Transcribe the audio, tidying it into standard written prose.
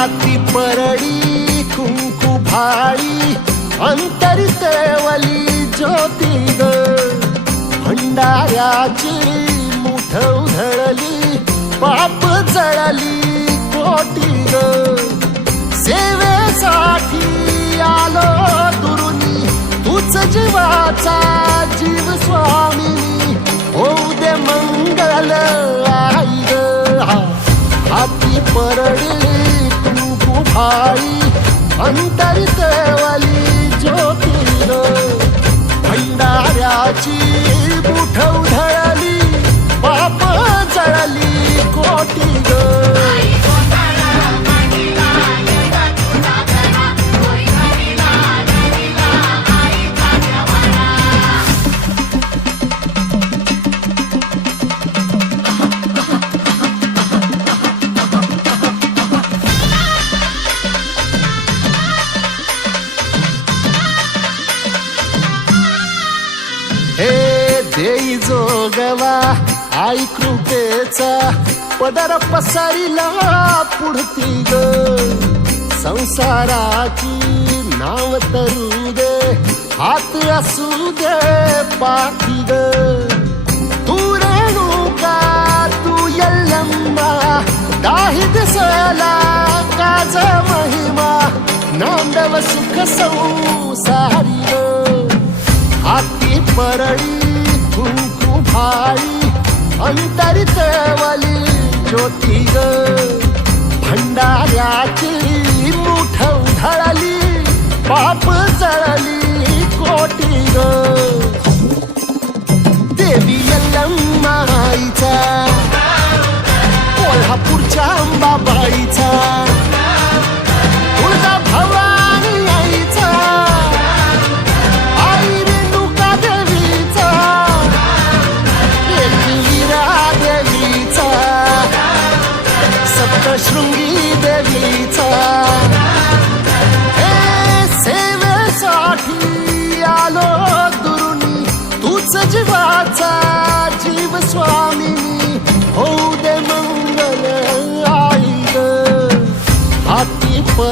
हाती परडी कुंकू भाळी अंतरी तेवली ज्योती ग भंडाऱ्याची मुठ उधळली पाप जळली कोटी ग सेवेसाठी आलो दुरुनी तूच जीवाचा जीव स्वामिनी होऊ दे मंगल आई ग हाती परडी कुंकू भाळी अंतरी तेवली ज्योती ग भंडाऱ्याची मुठ उधळली पाप जळली कोटी ग देई जोगवा आई कृपेचा पदर पसरिला पुढती ग संसाराची नाव तरू दे हात असू दे पाठी ग तू रेणुका तू यल्लम्मा दाही दिसला काज महिमा नांदव सुख संसारी ग हाती परडी कुंकू भाळी अंतरी तेवली ज्योती ग भंडाऱ्याची मुठ उधळली पाप जळली कोटी ग देवी यल्लम्मा आईचा कोल्हापूरच्या अंबाबाईचा तुळजा भवानी आईचा शृंगी देवीचा हे सेवेसाठी आलो दुरुनी तूच जीवाचा जीव स्वामी